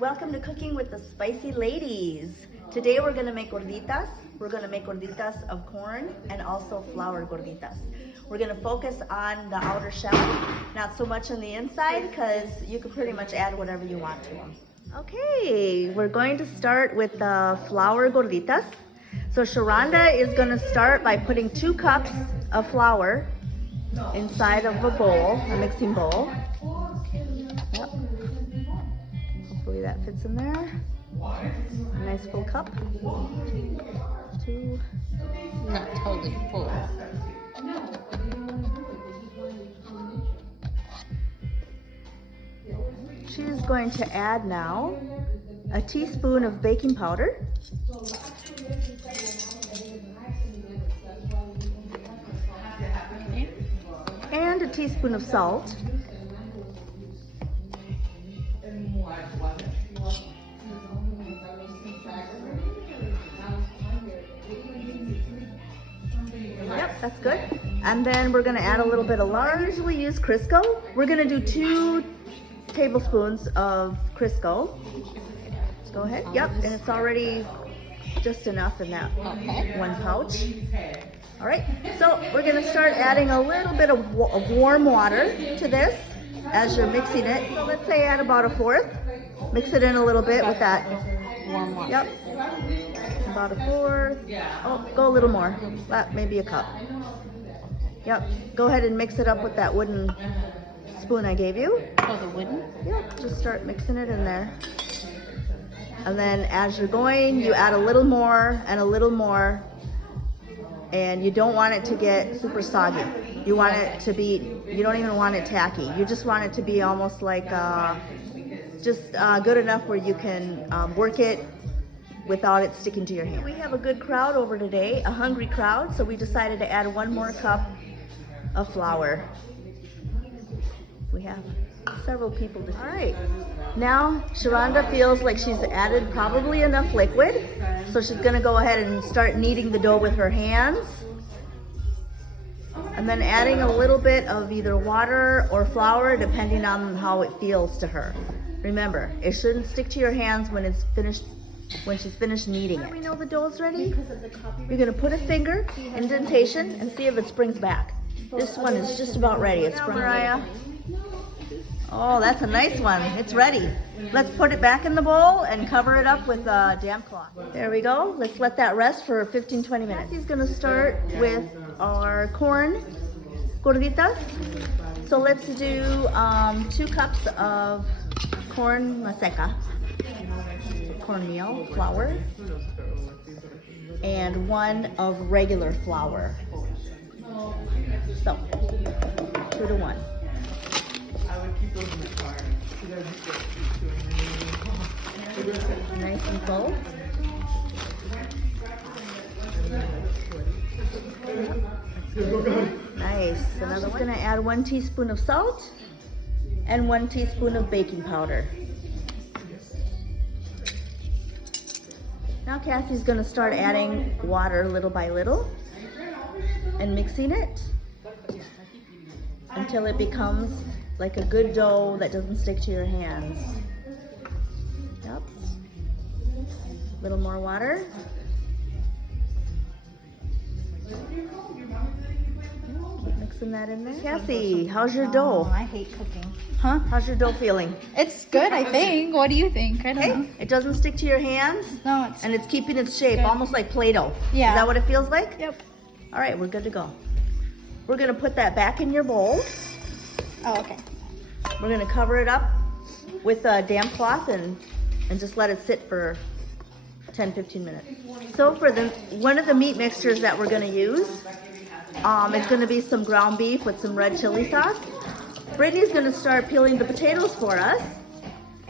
Welcome to Cooking with the Spicy Ladies. Today we're going to make gorditas. We're going to make gorditas of corn and also flour gorditas. We're going to focus on the outer shell, not so much on the inside because you can pretty much add whatever you want to them. Okay, we're going to start with the flour gorditas. So Sharonda is going to start by putting 2 cups of flour inside of a bowl, a mixing bowl. Yep. Hopefully that fits in there. A nice full cup. 2. Not totally full. She's going to add now a teaspoon of baking powder. And a teaspoon of salt. Yep, that's good. And then we're gonna add a little bit of lard. I usually use Crisco. We're gonna do 2 tablespoons of Crisco. Go ahead. Yep, and it's already just enough in that one pouch. All right, so we're gonna start adding a little bit of warm water to this as you're mixing it. So let's say add about 1/4. Mix it in a little bit with that Warm water. Yep, about 1/4. Oh, go a little more, maybe a cup. Yep, go ahead and mix it up with that wooden spoon I gave you. Oh, the wooden? Yep, just start mixing it in there. And then as you're going, you add a little more and a little more. And you don't want it to get super soggy. You want it to be, you don't even want it tacky. You just want it to be almost like good enough where you can work it without it sticking to your hand. We have a good crowd over today, a hungry crowd, so we decided to add 1 more cup of flour. We have several people. All right, now Sharonda feels like she's added probably enough liquid, so she's gonna go ahead and start kneading the dough with her hands, and then adding a little bit of either water or flour depending on how it feels to her. Remember, it shouldn't stick to your hands when it's finished. When she's finished kneading it. We know the dough is ready. You're gonna put a finger indentation and see if it springs back. This one is just about ready. It's sprung. Mariah. Oh, that's a nice one. It's ready. Let's put it back in the bowl and cover it up with a damp cloth. There we go. Let's let that rest for 15-20 minutes. Cassie's gonna start with our corn gorditas. So let's do 2 cups of corn maseca, cornmeal flour, and 1 of regular flour. So 2 to 1. Nice and full. Nice. Another one. I'm gonna add 1 teaspoon of salt and 1 teaspoon of baking powder. Now Cassie's gonna start adding water little by little and mixing it until it becomes like a good dough that doesn't stick to your hands. Yep. A little more water. Keep mixing that in there. Cassie, how's your dough? I hate cooking. Huh? How's your dough feeling? It's good, I think. What do you think? I don't know. It doesn't stick to your hands? No, it's And it's keeping its shape, good. almost like Play-Doh. Yeah. Is that what it feels like? Yep. All right, we're good to go. We're gonna put that back in your bowl. Oh, okay. We're gonna cover it up with a damp cloth and just let it sit for 10-15 minutes. So for one of the meat mixtures that we're gonna use, it's gonna be some ground beef with some red chili sauce. Brittany's gonna start peeling the potatoes for us,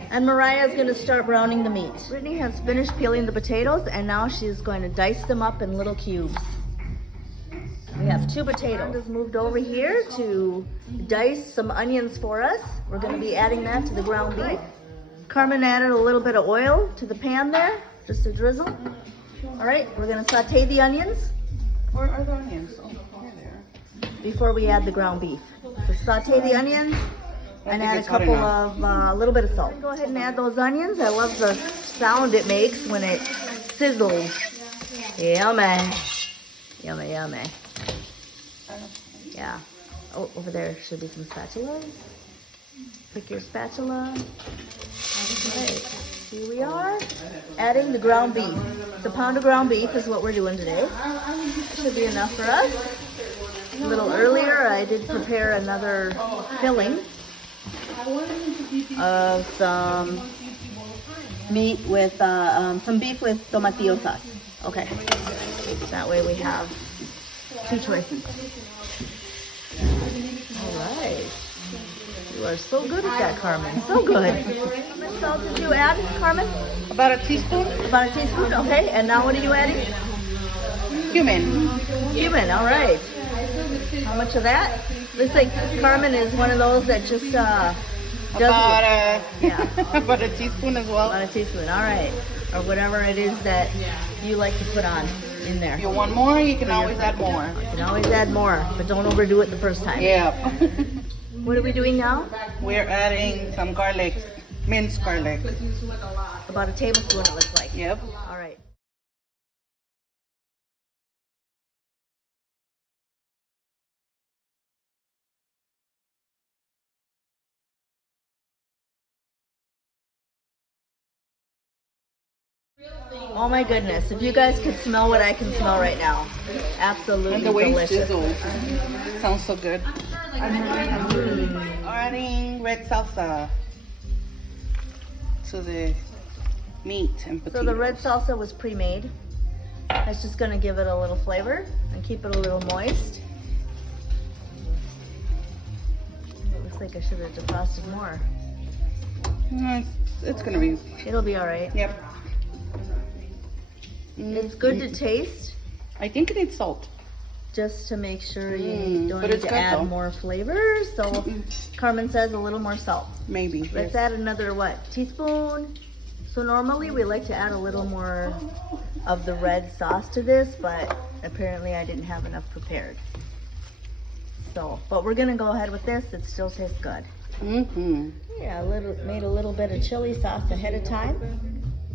and Mariah's gonna start browning the meat. Brittany has finished peeling the potatoes, and now she's going to dice them up in little cubes. We have 2 potatoes. Just moved over here to dice some onions for us. We're gonna be adding that to the ground beef. Carmen added a little bit of oil to the pan there, just a drizzle. All right, we're gonna saute the onions. Where are the onions? Oh, here they are. before we add the ground beef. So saute the onions, And add a couple of, a little bit of salt. Go ahead and add those onions. I love the sound it makes when it sizzles. Yummy. Yummy, yummy. Yeah. Oh, over there should be some spatulas. Pick your spatula. Alright, here we are. Adding the ground beef. It's a pound of ground beef is what we're doing today. Should be enough for us. A little earlier, I did prepare another filling of some meat with some beef with tomatillo sauce. Okay, that way we have two choices. All right, you are so good at that, Carmen. So good. How much salt did you add, Carmen? About a teaspoon? About a teaspoon. Okay, and now what are you adding? Cumin. Cumin. All right. How much of that? Looks like Carmen is one of those that just About a teaspoon as well. About a teaspoon, all right. Or whatever it is that you like to put on in there. If you want more, you can always add more. You can always add more, but don't overdo it the first time. Yeah. What are we doing now? We're adding some garlic, minced garlic. About a tablespoon it looks like. Yep. All right. Oh my goodness, if you guys could smell what I can smell right now. Absolutely And the way it delicious. sizzles. Sounds so good. Adding red salsa to the meat and potatoes. So the red salsa was pre-made. That's just gonna give it a little flavor and keep it a little moist. Looks like I should have defrosted more. It's gonna be. It'll be all right. Yep. It's good to taste, I think it needs salt. just to make sure you don't but need it's to good, add though. more flavor. So Carmen says a little more salt. Maybe. Let's add another, what, teaspoon? So normally we like to add a little more of the red sauce to this, but apparently I didn't have enough prepared. So, but we're gonna go ahead with this. It still tastes good. Yeah, made a little bit of chili sauce ahead of time,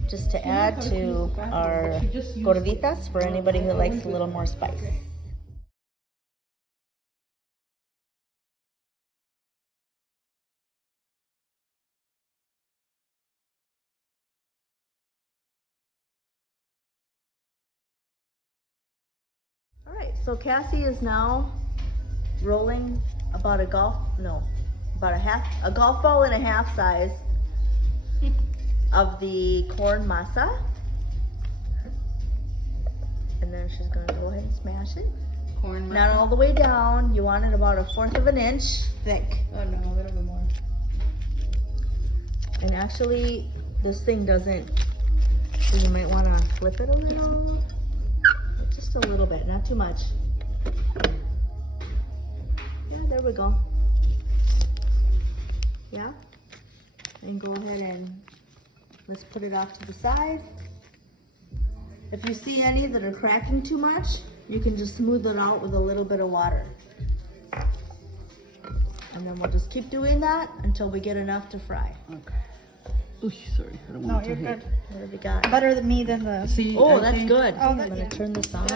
just to add to our gorditas for anybody who likes a little more spice. All right, so Cassie is now rolling about a golf ball and a half size of the corn masa. And then she's gonna go ahead and smash it. Corn. Not all the way down. You want it about 1/4 of an inch thick. Oh no, a little bit more. And actually, this thing doesn't, so you might wanna flip it a little. Just a little bit, not too much. Yeah, there we go. Yeah. And go ahead and let's put it off to the side. If you see any that are cracking too much, you can just smooth it out with a little bit of water. And then we'll just keep doing that until we get enough to fry. Okay. Ooh, sorry. I don't No, want to you're hit. good. What have we got? Better than me than the. See, Oh, I that's think- good. Oh, I'm that- gonna yeah. turn this on.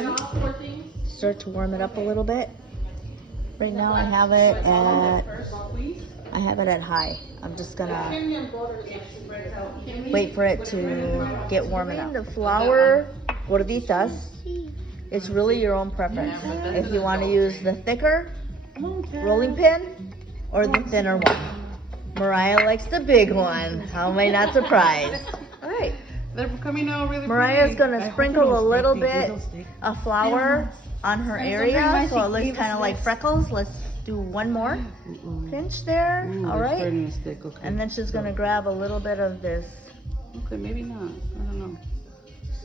Start to warm it up a little bit. Right now I have it at high. I'm just gonna wait for it to get warm enough. The flour gorditas, it's really your own preference. If you want to use the thicker rolling pin or the thinner one. Mariah likes the big one. How am I not surprised? All right. They're coming out really Mariah's pretty. gonna sprinkle a little bit of flour on her area so it looks kind of like freckles. Let's do one more pinch there. All It's right. starting to stick. Okay. And then she's gonna grab a little bit of this. Okay, maybe not. I don't know. It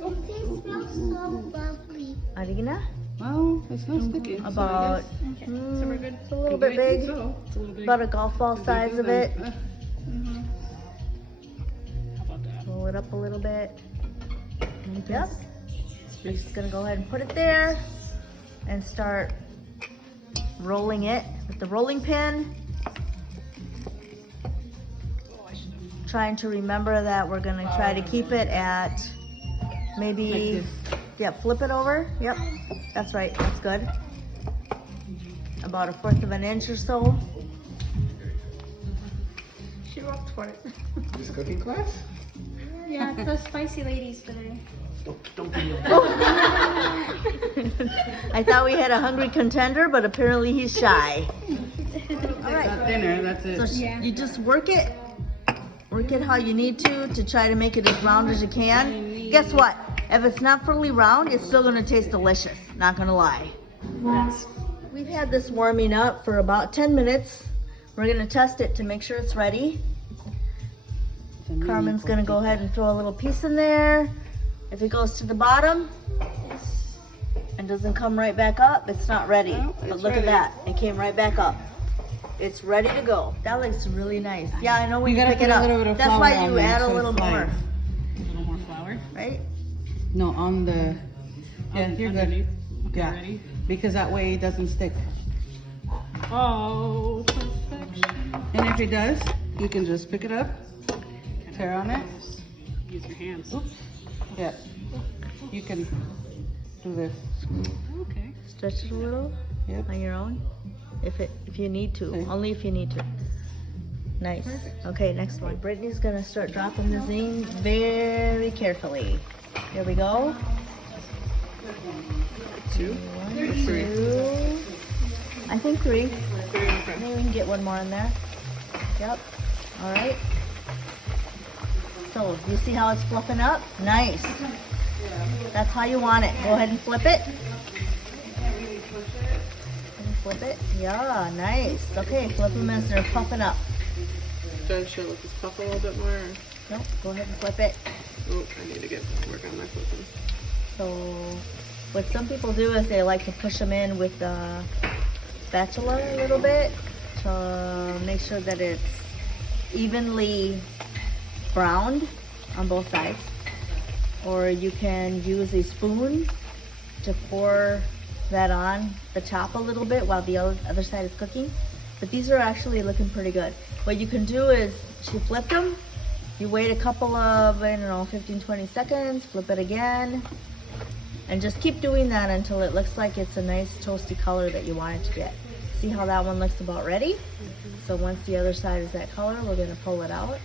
smells so lovely. Harina, Well, it's not sticking. so I about guess- so we're good. It's a little Okay, bit I think big, so. It's a little big. about a golf ball size of it. How about that? Roll it up a little bit. Yep. We're just gonna go ahead and put it there and start rolling it with the rolling pin. trying to remember that we're gonna try to keep it at maybe, yeah, flip it over. Yep, that's right, that's good. About 1/4 of an inch or so. She worked for it. This cooking class? Yeah, it's the spicy ladies today. Don't be I thought we had a hungry contender, but apparently he's shy. All right. Got dinner, that's it. So you just work it how you need to try to make it as round as you can. Guess what? If it's not fully round, it's still gonna taste delicious. Not gonna lie. We've had this warming up for about 10 minutes. We're gonna test it to make sure it's ready. Carmen's gonna go ahead and throw a little piece in there. If it goes to the bottom and doesn't come right back up, it's not ready. But look at that, it came right back up. It's ready to go. That looks really nice. Yeah, I know when you gotta pick it put a up. little bit of That's flour why on you there add a so it little more, slides. A little more flour. right? No, on the, yeah, you're good. Underneath. Okay, Yeah, ready? because that way it doesn't stick. Oh, perfection. And if it does, you can just pick it up, tear on it. Use your hands. Oops. Yeah. You can do this. Okay. Stretch it a little Yep. on your own, if you need to. Okay. Only if you need to. Nice. Okay, next one. Brittany's gonna start dropping the zing very carefully. Here we go. 2? 1, 2. I think 3. Maybe we can get one more in there. Yep. All right. So you see how it's fluffing up? Nice. That's how you want it. Go ahead and flip it. And flip it. Yeah, nice. Okay, flip them as they're puffing up. Should I let this puff a little bit more? Or? Nope. Go ahead and flip it. Oh, I need to get work on my flipping. So what some people do is they like to push them in with the spatula a little bit to make sure that it's evenly browned on both sides. Or you can use a spoon to pour that on the top a little bit while the other side is cooking. But these are actually looking pretty good. What you can do is you flip them, you wait a couple of, 15-20 seconds, flip it again, and just keep doing that until it looks like it's a nice toasty color that you want it to get. See how that one looks about ready? So once the other side is that color, we're gonna pull it out.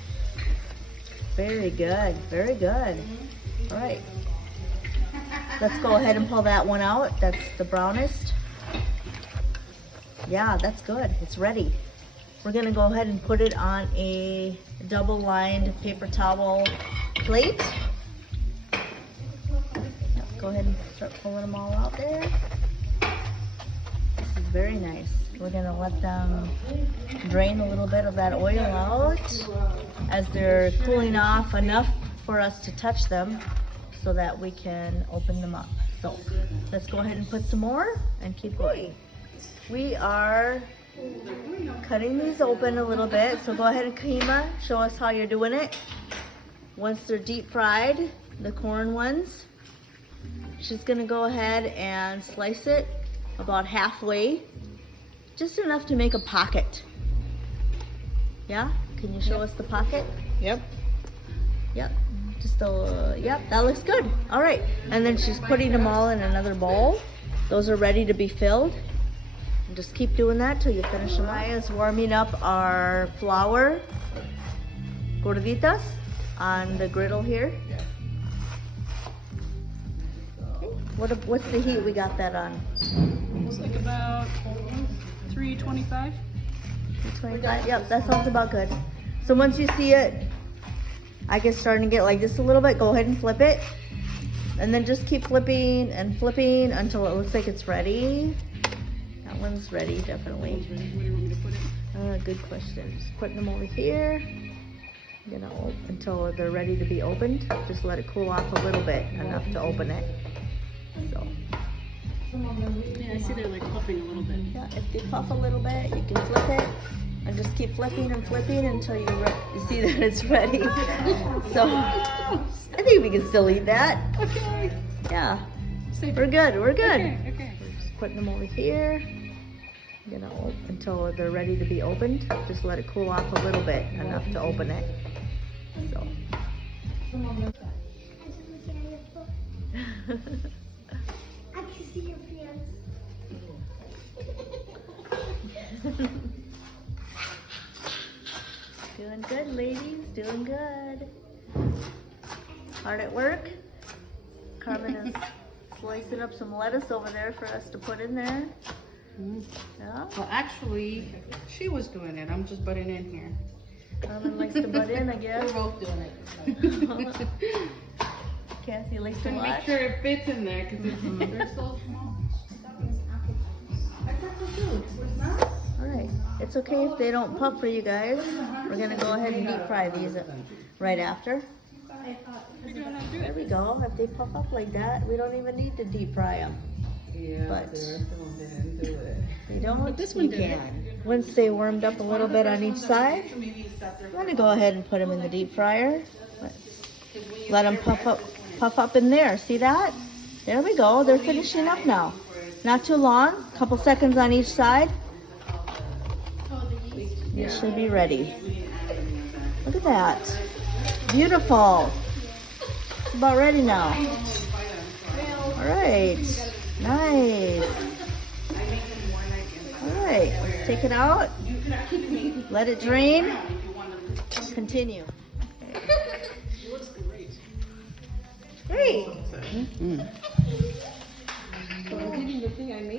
Very good, very good. All right, let's go ahead and pull that one out. That's the brownest. Yeah, that's good, it's ready. We're gonna go ahead and put it on a double-lined paper towel plate. Go ahead and start pulling them all out there. This is very nice. We're gonna let them drain a little bit of that oil out as they're cooling off enough for us to touch them so that we can open them up. So let's go ahead and put some more and keep going. We are cutting these open a little bit. So go ahead and Kahima, show us how you're doing it. Once they're deep fried, the corn ones, she's gonna go ahead and slice it about halfway, just enough to make a pocket. Yeah, can you show us the pocket? Yep. Yep, just a, yep, that looks good. All right, and then she's putting them all in another bowl. Those are ready to be filled. And just keep doing that till you finish them. Maya's warming up our flour Gorditas on the griddle here. What's the heat we got that on? It's like about 325. 225? Yep, that sounds about good. So once you see it, I guess starting to get like this a little bit, go ahead and flip it. And then just keep flipping and flipping until it looks like it's ready. That one's ready, definitely. Where do you want me to put it? Good question. Just putting them over here. Until they're ready to be opened. Just let it cool off a little bit, enough to open it. So, Yeah, I see they're like puffing a little bit. yeah, if they puff a little bit, you can flip it. And just keep flipping and flipping until you see that it's ready. So, I think we can still eat that. Okay. Yeah, Safe. we're good, we're good. Okay. We're just putting them over here. Until they're ready to be opened. Just let it cool off a little bit, enough to open it. just look at your foot. I can see your pants. Doing good, ladies. Doing good. Hard at work. Carmen is slicing up some lettuce over there for us to put in there. Yeah. Well, actually, she was doing it. I'm just butting in here. Carmen likes to butt in, I We're guess. both doing it. Kathy likes to To make watch. sure it fits in there because they're so small. I thought so too. Was not? All right. It's okay if they don't puff for you guys. We're gonna go ahead and deep fry these right after. There we go. If they puff up like that, we don't even need to deep fry them. Yeah, But- the rest of them didn't do it. If you don't, this one you did it. can. Once they warmed up a little bit on each side, I'm gonna go ahead and put them in the deep fryer. Let them puff up in there. See that? There we go. They're finishing up now. Not too long. Couple seconds on each side. It should be ready. Look at that. Beautiful. It's about ready now. All right. Nice. All right. Let's take it out. Let it drain. Continue. Great.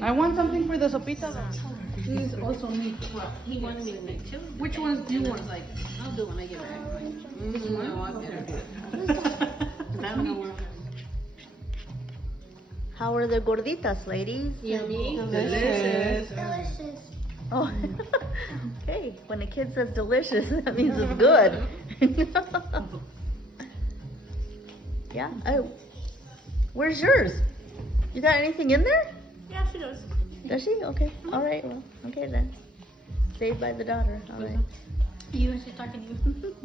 I want something for the sopita though. These also need. He wanted me to make two. Which ones do you want? Like, I'll do it when I get back. This one, no, I'm gonna do it. 'Cause I don't know where. How are the gorditas, ladies? Yummy. Delicious. Delicious. Oh, okay. When a kid says delicious, that means it's good. Yeah. Oh, where's yours? You got anything in there? Yeah, she does. Does she? Okay. All right. Well, okay then. Saved by the daughter. All right. You and she's talking to you.